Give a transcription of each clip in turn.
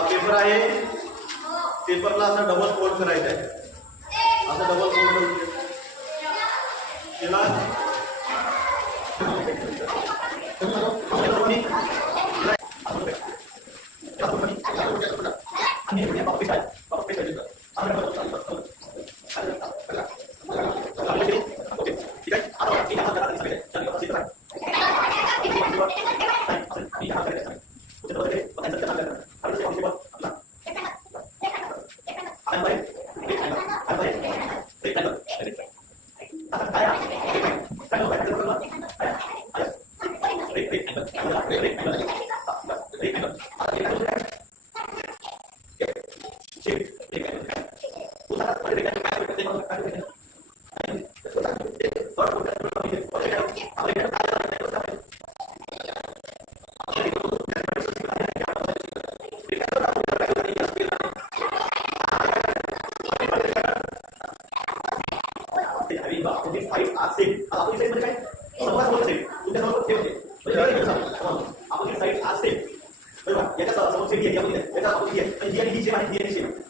हा पेपर आहे. पेपरला असं डबल फोल्ड करायचं आहे असं डबल फोल्ड करून केला? Gracias. mais rígido.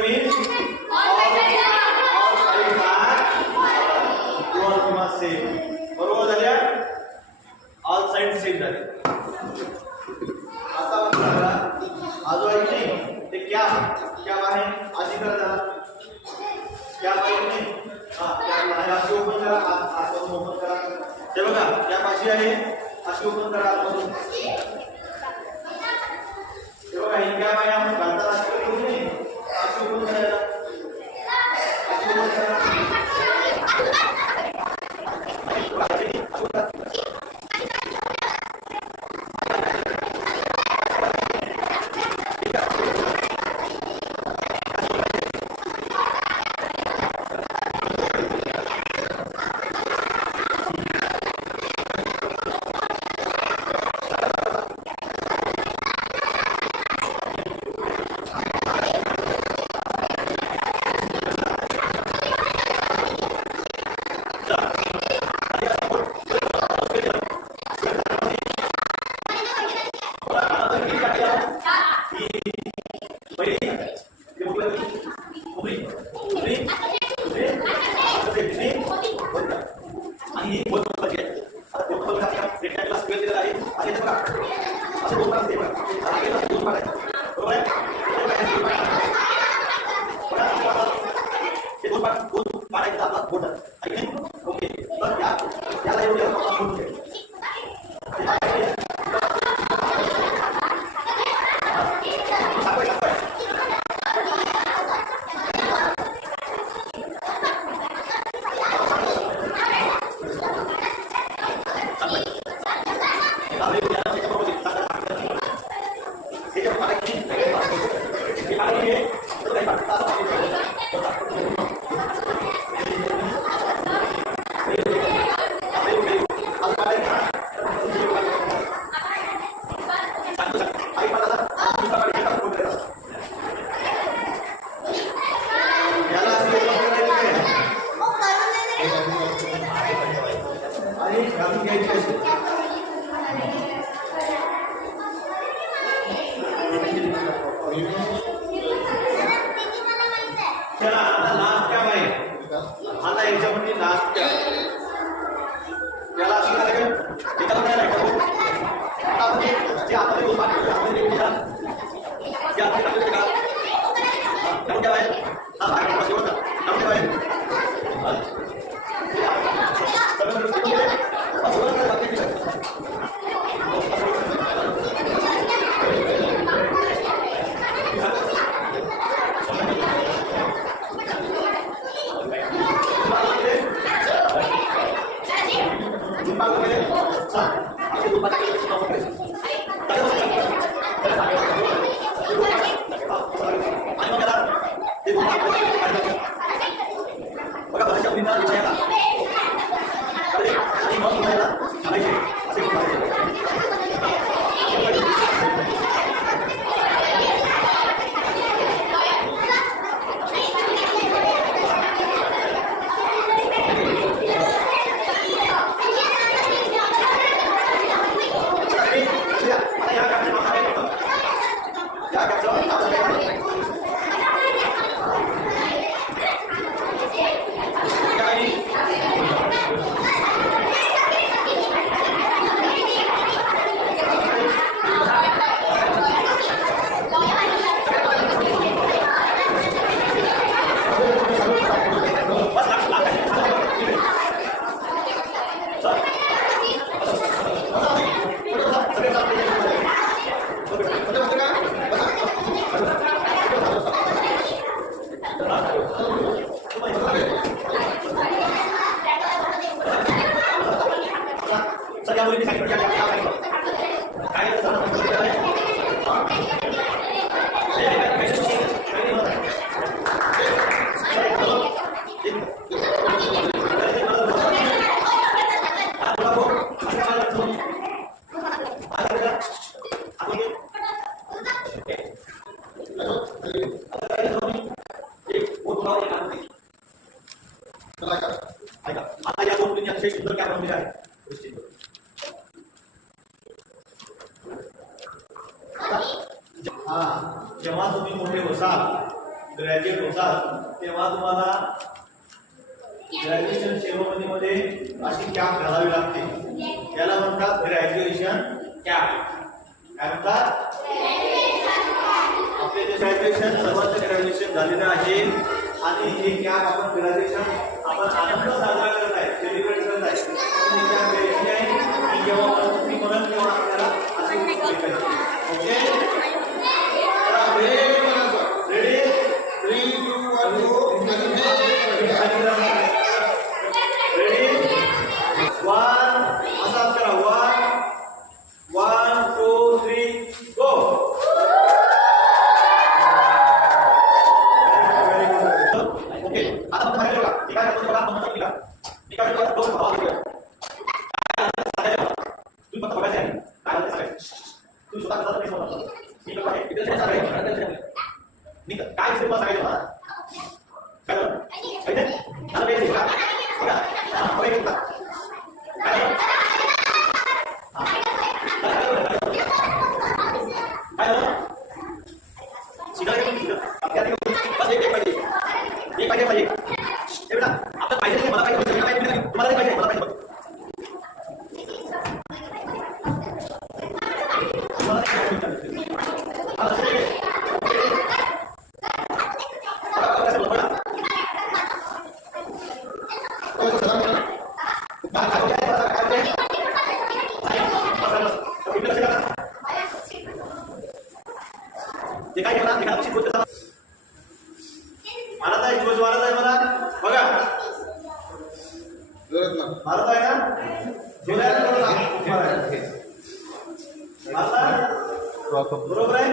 means Okay. आता याच्यामध्ये नाश त्याला असं काय एकाला काय नाही करू आता करावी लागते. त्याला म्हणतात ग्रॅज्युएशन कॅप काय म्हणतात आपले जे ग्रॅज्युएशन सर्वांचं ग्रॅज्युएशन झालेलं आहे. आणि हे कॅप आपण ग्रॅज्युएशन आपण आनंद साजरा करत आहे सेलिब्रेट करत आहे. ही कॅप घ्यायची आहे आणि जेव्हा परत तुम्ही म्हणाल तेव्हा आपल्याला अशी ओके रेडी रेडी वन असा करा one one two three go okay आता आपण बाहेर बघा मी काय करतो बघा आपण म्हणतो का मी काय करतो दोन भावा घेऊया तुम्ही फक्त बघायचे आहे काय होते सांगायचं तुम्ही स्वतः करता नाही समजलं मी कसं आहे इकडे सांगायचं मी काय दिसते मला सांगायचं मला काय झालं? माहिती आहे? मला वेळ दिला. बघा. हा, बघा इकडे बघा. काय झालं? हा. काय झालं? काय झालं? शिकायला गेलो मी तिथं. आपल्या तिकडे बस एक एक पाहिजे. एक पाहिजे पाहिजे. हे बेटा, आपलं पाहिजे नाही, मला पाहिजे. मला पाहिजे नाही. तुम्हाला नाही पाहिजे, मला पाहिजे बघ. तुम्हाला नाही पाहिजे. हा, लक्ष दे. बघा, बघा, कसं बघा. काय काय काय काय काय? बस, बस, बस. इकडे लक्ष करा. ते काय केलं? एका दिवशी बोलतो त्याला. मारत आहे जोश मारत आहे मला बघा मारत आहे ना जोरात मारत मारला बरोबर आहे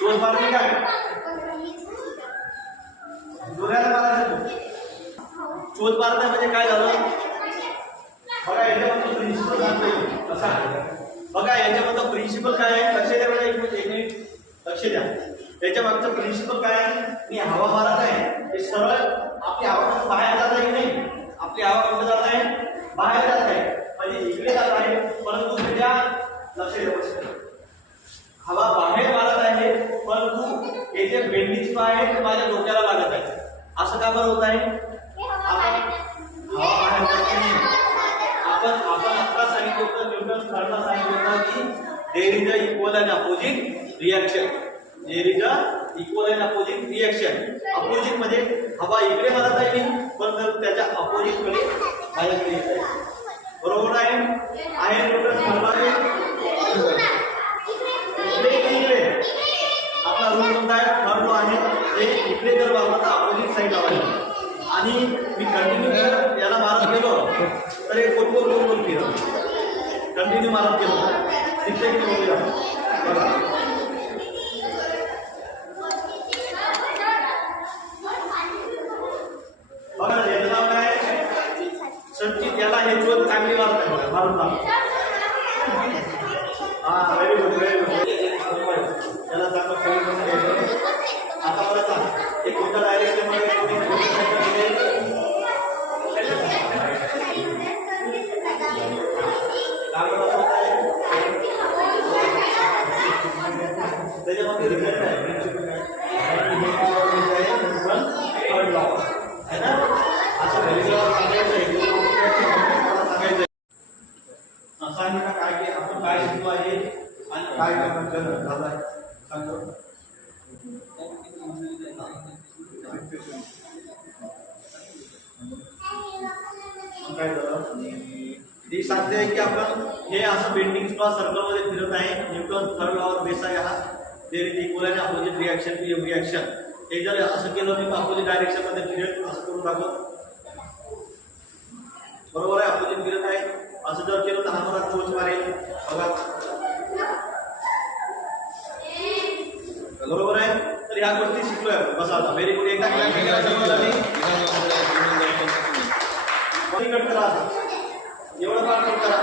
जोश मारते काय जोरात मारायचं चोच मारत नाही म्हणजे काय झालं? बघा याच्याबद्दल प्रिन्सिपल सांगतो कसा बघा याच्याबद्दल प्रिन्सिपल काय आहे? लक्ष द्या बघा एक मिनिट एक लक्ष द्या. त्याच्या मागचं प्रिन्सिपल काय आहे? मी हवा मारत आहे. हे सरळ आपली हवा कुठं बाहेर जात आहे नाही? आपली हवा कुठे जात आहे? बाहेर जात आहे. म्हणजे इकडे जात आहे. परंतु तुझ्या लक्ष द्या जे बेंडिंग आहे ते माझ्या डोक्याला लागत आहे. असं का बरं होत आहे? आपण आपण आता सांगितलं होतं न्यूटन थर्डला सांगितलं होतं की there is a equal and opposite reaction there is a equal and opposite reaction opposite म्हणजे हवा इकडे मारत आहे मी पण तर त्याच्या अपोजिटकडे माझ्याकडे येत आहे बरोबर आहे? आहे न्यूटन थर्डला इकडे की इकडे आपला रूल कोणता आहे थर्ड लो आहे ते इकडे जर वागला तर अपोजिट आणि मी कंटिन्यू याला मारत गेलो. तर एक गोल गोल गोल गोल फिरत कंटिन्यू मारत गेलो. तिथे किती बघा. बघा ना, याचं नाव काय संचित याला हे चोत चांगली मारत आहे. बघा मारून साध्य आहे की आपण बेंडिंग किंवा सर्कलमध्ये फिरत न्यूटन थर्ड लॉवर बेस आहे हा there is equal opposite reaction to जर अपोजिट डायरेक्शन मध्ये फिरेल असं करून दाखव बरोबर आहे చాలా వెరీ గుడ్ ఏకాగ్రత ఎవరు పాడుకుంటారా